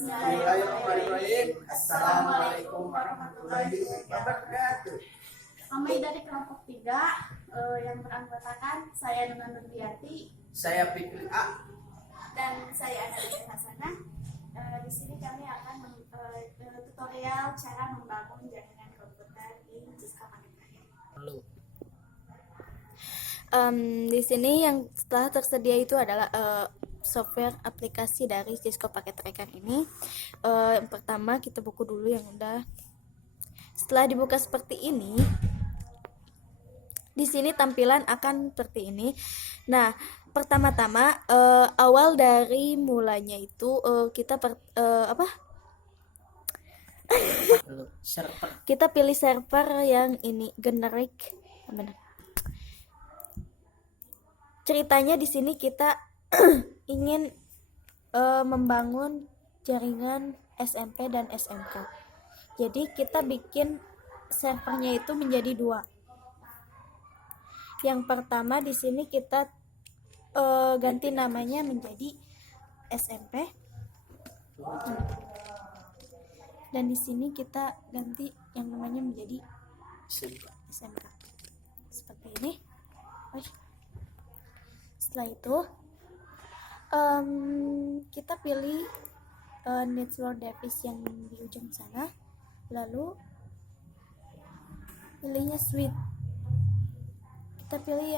Bismillahirrahmanirrahim. Assalamualaikum warahmatullahi wabarakatuh. Kami dari kelompok 3 yang beranggotakan saya dengan Nurdiati, Saya Fikri A. dan saya Anastasia Hasanah. Di sini kami akan tutorial cara membangun jaringan komputer di Cisco paket terakhir. Di sini yang telah tersedia itu adalah software aplikasi dari Cisco Packet Tracker ini. Yang pertama kita buka dulu yang udah. Setelah dibuka seperti ini, di sini tampilan akan seperti ini. Nah, pertama-tama awal dari mulanya itu kita Server. kita pilih server yang ini generic. Benar. Ceritanya di sini kita ingin membangun jaringan SMP dan SMK. Jadi kita bikin servernya itu menjadi 2. Yang pertama di sini kita ganti namanya menjadi SMP. Dan di sini kita ganti yang namanya menjadi SMK. Seperti ini. Setelah itu kita pilih network device yang di ujung sana, lalu pilihnya switch. Kita pilih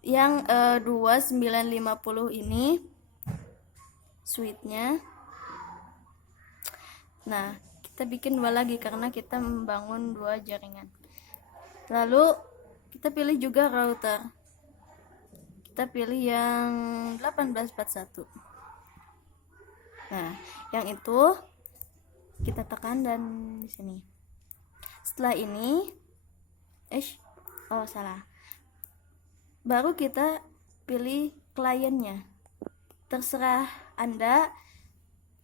yang 2950 ini switchnya. Nah, kita bikin 2 lagi karena kita membangun 2 jaringan. Lalu kita pilih juga router. Kita pilih yang 1841. Nah, yang itu kita tekan dan di sini. Setelah ini, salah. Baru kita pilih kliennya. Terserah Anda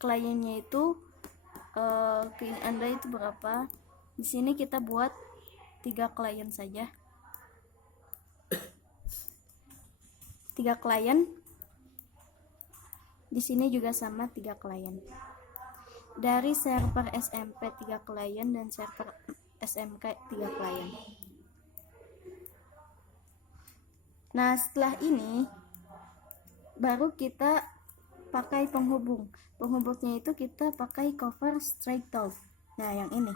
kliennya itu klien Anda itu berapa. Di sini kita buat 3 klien saja. 3 klien. Di sini juga sama 3 klien. Dari server SMP 3 klien dan server SMK 3 klien. Nah, setelah ini baru kita pakai penghubung. Penghubungnya itu kita pakai cover straight talk. Nah, yang ini.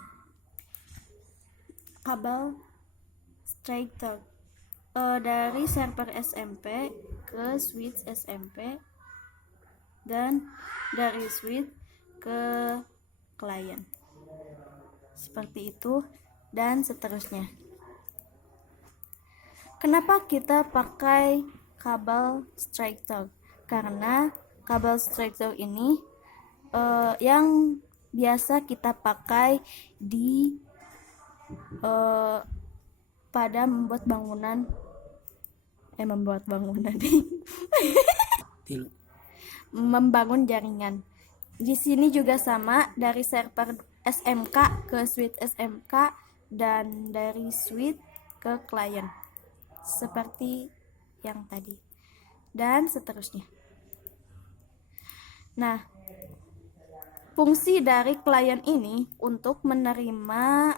Kabel straight talk. Dari server SMP ke switch SMP dan dari switch ke klien, seperti itu dan seterusnya. Kenapa kita pakai kabel straight talk? Karena kabel straight talk ini yang biasa kita pakai di pada membuat bangunan membangun jaringan. Di sini juga sama, dari server SMK ke switch SMK dan dari switch ke klien, seperti yang tadi dan seterusnya. Nah, fungsi dari klien ini untuk menerima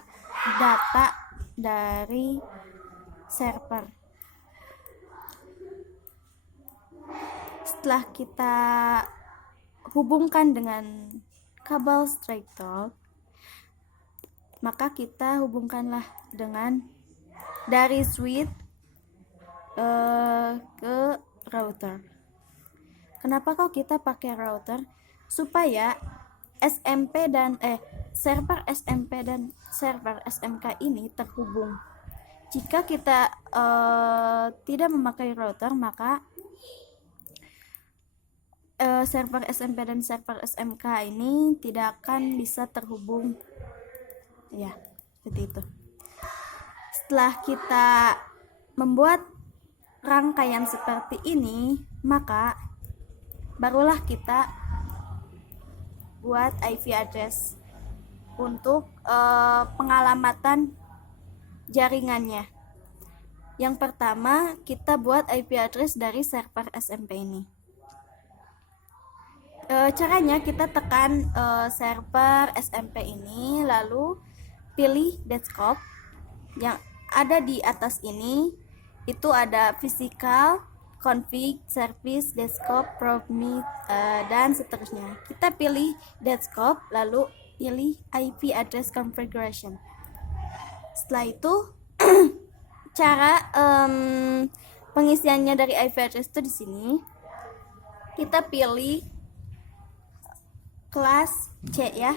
data dari server. Setelah kita hubungkan dengan kabel straight talk, maka kita hubungkanlah dengan dari switch ke router. Kenapa kok kita pakai router? Supaya SMP dan server SMP dan server SMK ini terhubung. Jika kita tidak memakai router, maka server SMP dan server SMK ini tidak akan bisa terhubung. Ya, seperti itu. Setelah kita membuat rangkaian seperti ini, maka barulah kita buat IP address untuk pengalamatan jaringannya. Yang pertama, kita buat IP address dari server SMP ini. Caranya kita tekan server SMP ini, lalu pilih desktop yang ada di atas ini. Itu ada physical, config, service, desktop, proximity, dan seterusnya. Kita pilih desktop, lalu pilih IP address configuration. Setelah itu cara pengisiannya dari IP address itu di sini. Kita pilih kelas C ya,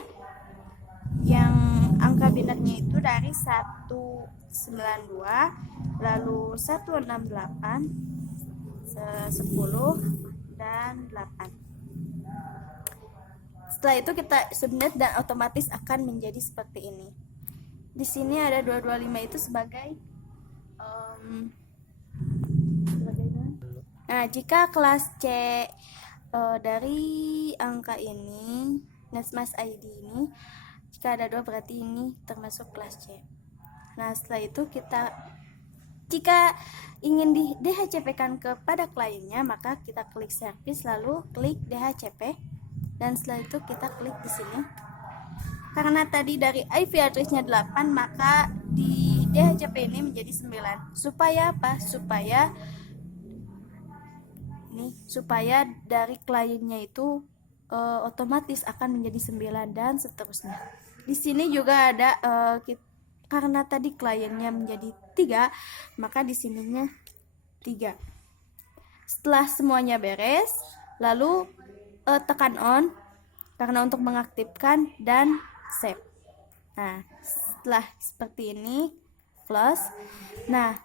yang angka binarnya itu dari 192, lalu 168, 10, dan 8. Setelah itu kita subnet dan otomatis akan menjadi seperti ini. Di sini ada 225 itu sebagai nah, jika kelas C dari angka ini, Nesmas ID ini, jika ada 2 berarti ini termasuk kelas C. Nah, setelah itu jika ingin di DHCP-kan kepada kliennya, maka kita klik service, lalu klik DHCP, dan setelah itu kita klik di sini. Karena tadi dari IP address-nya 8, maka di DHCP ini menjadi 9. Supaya apa? Supaya dari kliennya itu otomatis akan menjadi 9 dan seterusnya. Di sini juga ada karena tadi kliennya menjadi 3, maka di sininya 3. Setelah semuanya beres, lalu tekan on karena untuk mengaktifkan dan save. Nah, setelah seperti ini close. Nah,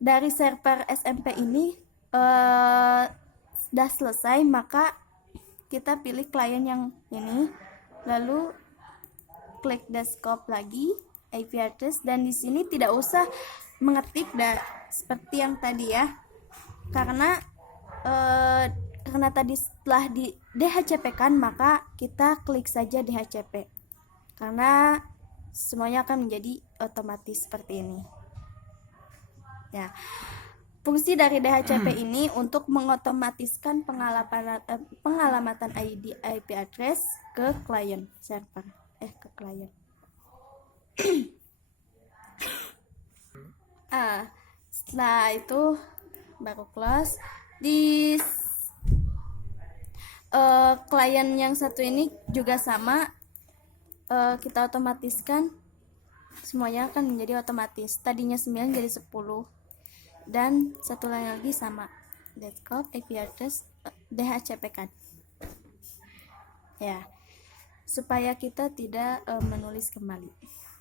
dari server SMP ini sudah selesai, maka kita pilih klien yang ini, lalu klik desktop lagi, IP address, dan di sini tidak usah mengetik seperti yang tadi ya, karena tadi setelah di DHCP kan, maka kita klik saja DHCP karena semuanya akan menjadi otomatis seperti ini ya. Fungsi dari DHCP ini untuk mengotomatiskan pengalamatan ID IP address ke klien server ke klien. Setelah itu baru close. Di klien yang satu ini juga sama, kita otomatiskan, semuanya akan menjadi otomatis. Tadinya 9 jadi 10. Dan satu lagi sama, desktop, IP address, DHCP kan ya, supaya kita tidak menulis kembali.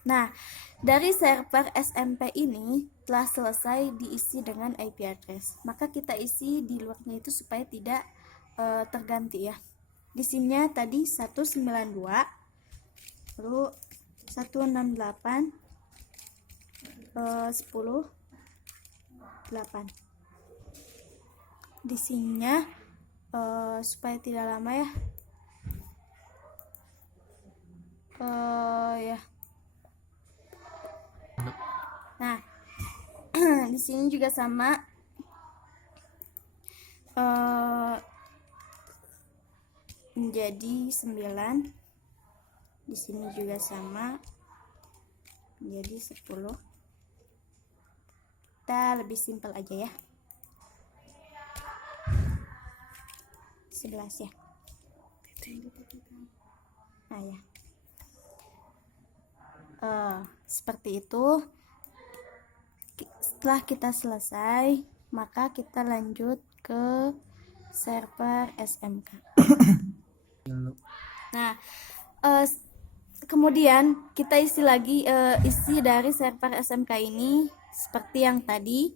Nah, dari server SMP ini telah selesai diisi dengan IP address, maka kita isi di luarnya itu supaya tidak terganti ya. Di sininya tadi 192, lalu 168, 10, 8. Di sininya supaya tidak lama ya. Nah, di sini juga sama, menjadi 9. Di sini juga sama, menjadi 10. Kita lebih simpel aja ya, 11 ya. Nah ya, seperti itu. Setelah kita selesai, maka kita lanjut ke server SMK. Nah, kemudian kita isi lagi isi dari server SMK ini seperti yang tadi.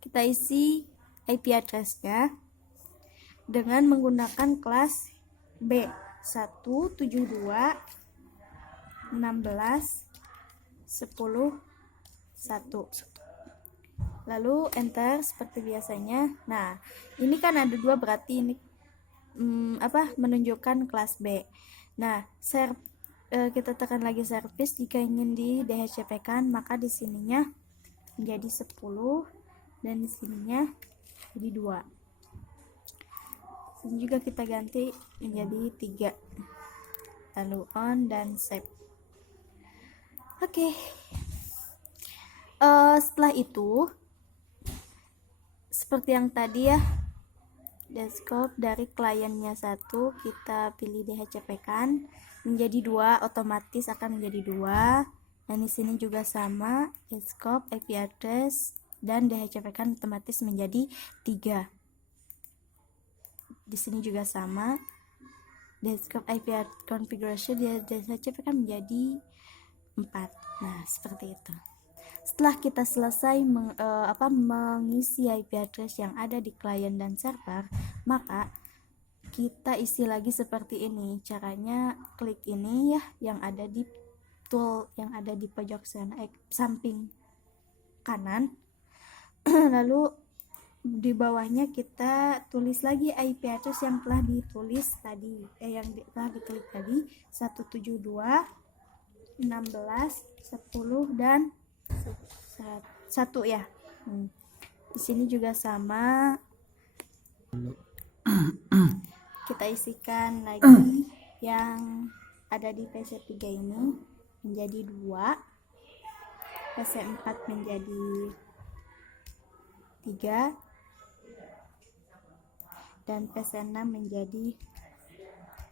Kita isi IP address-nya dengan menggunakan kelas B 172 16 10 1, lalu enter seperti biasanya. Nah, ini kan ada 2, berarti ini menunjukkan kelas B. Nah, kita tekan lagi service jika ingin di DHCP kan, maka di sininya menjadi 10 dan di sininya jadi 2. Ini juga kita ganti menjadi 3, lalu on dan save. Oke. Setelah itu seperti yang tadi ya, desktop dari kliennya 1 kita pilih DHCP-kan menjadi 2, otomatis akan menjadi 2. Dan di sini juga sama, desktop IP address dan DHCP-kan otomatis menjadi 3. Di sini juga sama, desktop IP configuration DHCP-kan menjadi 4. Nah, seperti itu. Setelah kita selesai mengisi IP address yang ada di klien dan server, maka kita isi lagi seperti ini. Caranya klik ini ya, yang ada di tool yang ada di pojok samping kanan. Lalu di bawahnya kita tulis lagi IP address yang telah ditulis tadi, yang telah diklik tadi, 172 16 10 dan 1 ya. Di sini juga sama, kita isikan lagi yang ada di PC3 ini menjadi 2, PC4 menjadi 3, dan PC6 menjadi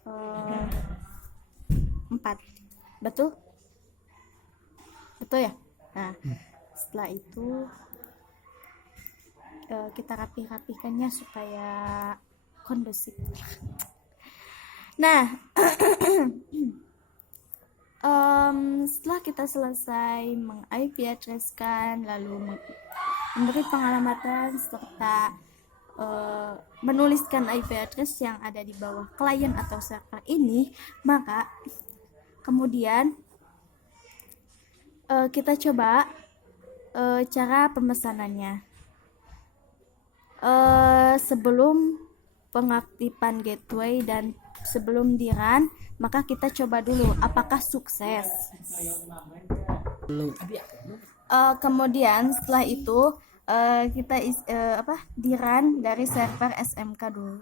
4. Betul ya. Nah, setelah itu kita rapikannya supaya kondusif. Nah, setelah kita selesai meng-IP address-kan, lalu memberi pengalamatan serta menuliskan IP address yang ada di bawah klien atau server ini, maka kemudian kita coba cara pemesanannya. Sebelum pengaktifan gateway dan sebelum di run, maka kita coba dulu apakah sukses. Kemudian setelah itu kita di run dari server SMK dulu.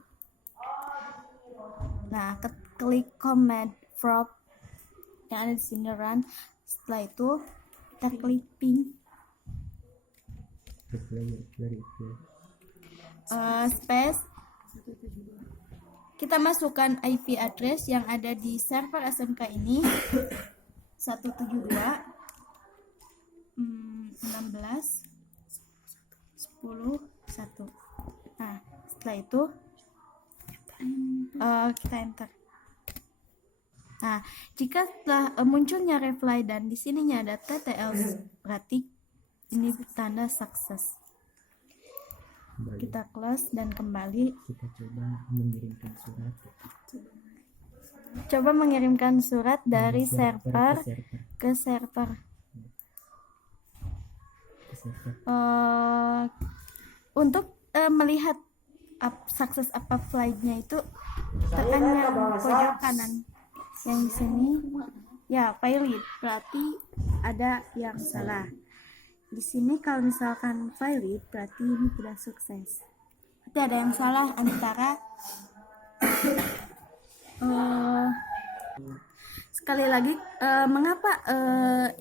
Nah, klik command prompt yang ada di sini run. Setelah itu kita klik ping space, kita masukkan IP address yang ada di server SMK ini, 172 16 10 1. Nah, setelah itu kita enter. Nah, jika setelah munculnya reply dan di sininya ada TTL, berarti ini tanda sukses. Kita close dan kembali. Kita coba mengirimkan surat. Coba mengirimkan surat dari server ke server. Untuk melihat sukses apa flightnya itu, tekan yang pojok kanan yang di sini ya, valid, berarti ada yang salah. Di sini kalau misalkan valid berarti ini tidak sukses, berarti ada yang salah antara sekali lagi mengapa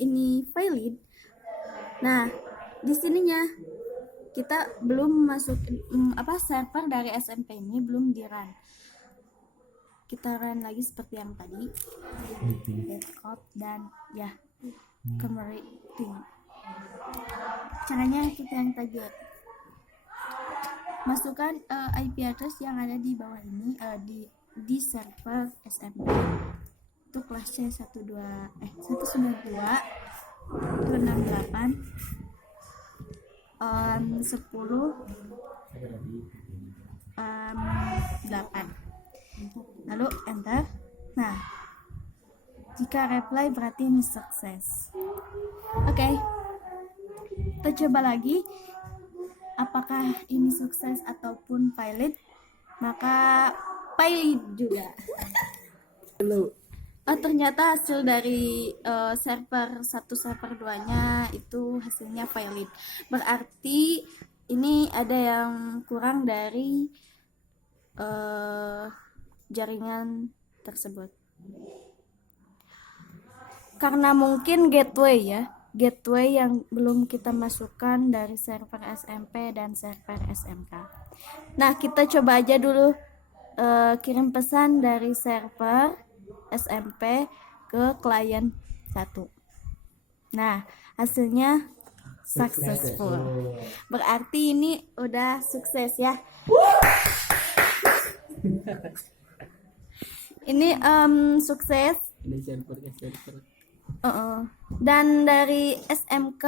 ini valid. Nah, di sininya kita belum masuk server dari SMP ini belum di run. Kita run lagi seperti yang tadi, backup dan ya kembali. Caranya seperti yang tadi, masukkan IP address yang ada di bawah ini di server SMP. Itu kelasnya 192 168 10 8, lalu enter. Nah, jika reply berarti ini sukses. Oke. Kita coba lagi apakah ini sukses ataupun valid. Maka valid juga. Ternyata hasil dari server 1 server 2 nya itu hasilnya valid. Berarti ini ada yang kurang dari jaringan tersebut. Karena mungkin gateway yang belum kita masukkan dari server SMP dan server SMK. Nah, kita coba aja dulu kirim pesan dari server SMP ke klien 1. Nah, hasilnya successful. Berarti ini udah sukses ya. Ini sukses. Ini server ke server. Dan dari SMK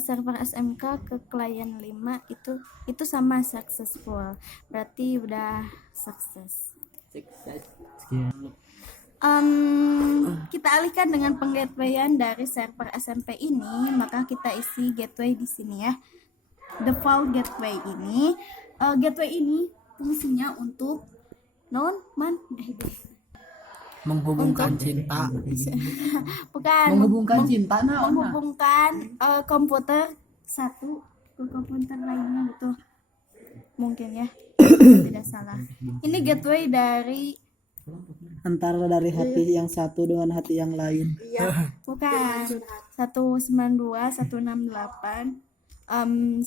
server SMK ke klien 5 itu sama successful. Berarti udah sukses. Sekian. Kita alihkan dengan penggatewayan dari server SMP ini, maka kita isi gateway di sini ya. Default gateway ini fungsinya untuk menghubungkan cinta. bukan Menghubungkan cinta menghubungkan komputer satu ke komputer lainnya gitu mungkin ya. Tidak salah. Ini gateway dari antara dari hati yang satu dengan hati yang lain. bukan 192 168 10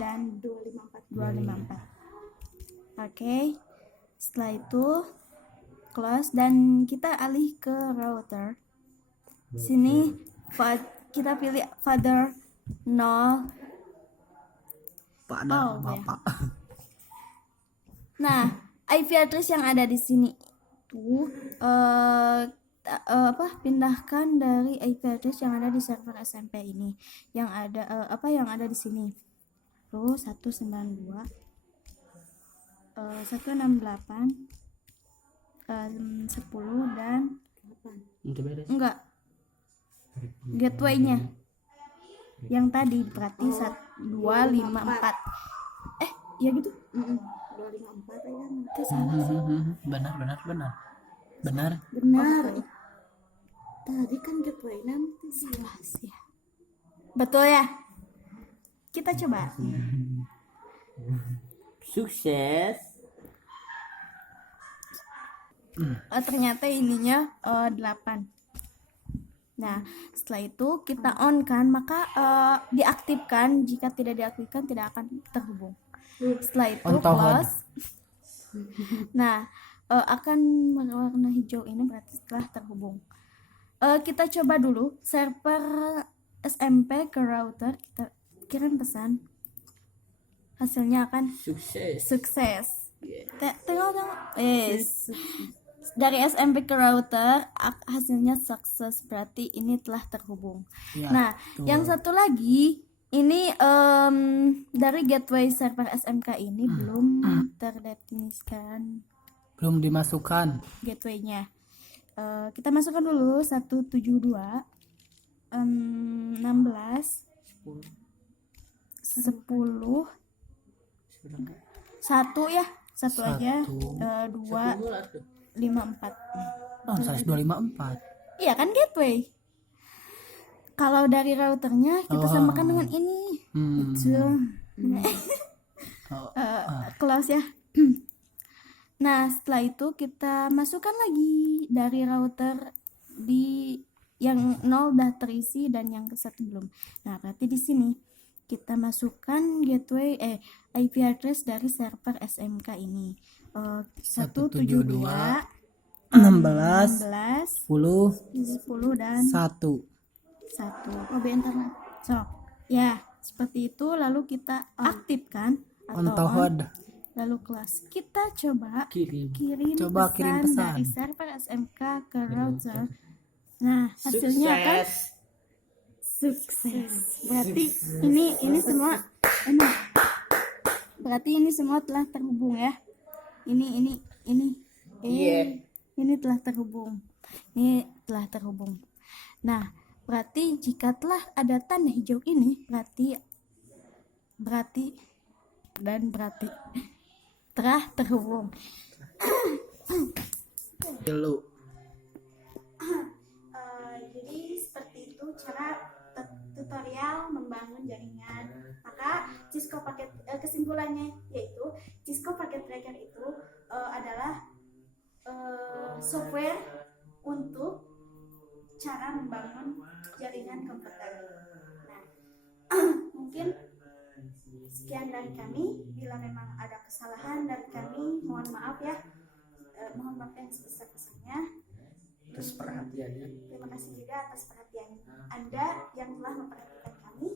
dan 254. Oke. Setelah itu close dan kita alih ke router. Sini kita pilih father 0. Pak dan Oh, Bapak. Nah, IP address yang ada di sini itu pindahkan dari IP address yang ada di server SMP ini. Yang ada yang ada di sini. Terus 192 168 10 dan enggak gateway-nya yang tadi berarti 254 ya gitu 254 ya itu salah sih. Benar. Tadi kan gateway-nya salah sih ya. Betul ya, kita coba. Sukses. Ternyata ininya 8. Nah, setelah itu kita on kan, maka diaktifkan. Jika tidak diaktifkan tidak akan terhubung. Setelah itu close. Nah, akan berwarna hijau ini berarti setelah terhubung. Kita coba dulu server SMP ke router, kita kirim pesan. Hasilnya akan sukses. Tengok. Dari SMP ke router hasilnya sukses, berarti ini telah terhubung. Ya, nah, yang satu lagi ini dari gateway server SMK ini belum terdefinisikan, belum dimasukkan. gateway-nya. Kita masukkan dulu 172 16 10 satu ya, satu aja 254. Oh, 254. Iya kan gateway. Kalau dari routernya kita samakan dengan ini. Itu. Close ya. Nah, setelah itu kita masukkan lagi dari router di yang 0 udah terisi dan yang ke 1 belum. Nah, berarti di sini kita masukkan gateway IP address dari server SMK ini. 172 16 10 dan 1. 1. Oh, bentar. So, ya, seperti itu lalu kita aktifkan atau on, lalu kelas. Kita coba kirim pesan dari server SMK ke router. Nah, hasilnya akan sukses. Berarti ini semua berarti ini semua telah terhubung ya. Ini telah terhubung. Ini telah terhubung. Nah, berarti jika telah ada tanda hijau ini berarti telah terhubung. Jadi seperti itu cara tutorial membangun jaringan. Maka Cisco Packet kesimpulannya yaitu Cisco Packet Tracker itu adalah software untuk cara membangun jaringan komputer. Nah, mungkin sekian dari kami. Bila memang ada kesalahan dari kami, mohon maaf ya. Mohon maaf yang sebesar-besarnya. Terus perhatiannya. Terima kasih juga atas perhatian Anda yang telah memperhatikan kami.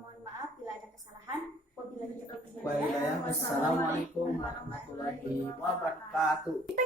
Mohon maaf bila ada kesalahan. Wabillahi taufiq wal hidayah. Wassalamualaikum warahmatullahi wabarakatuh.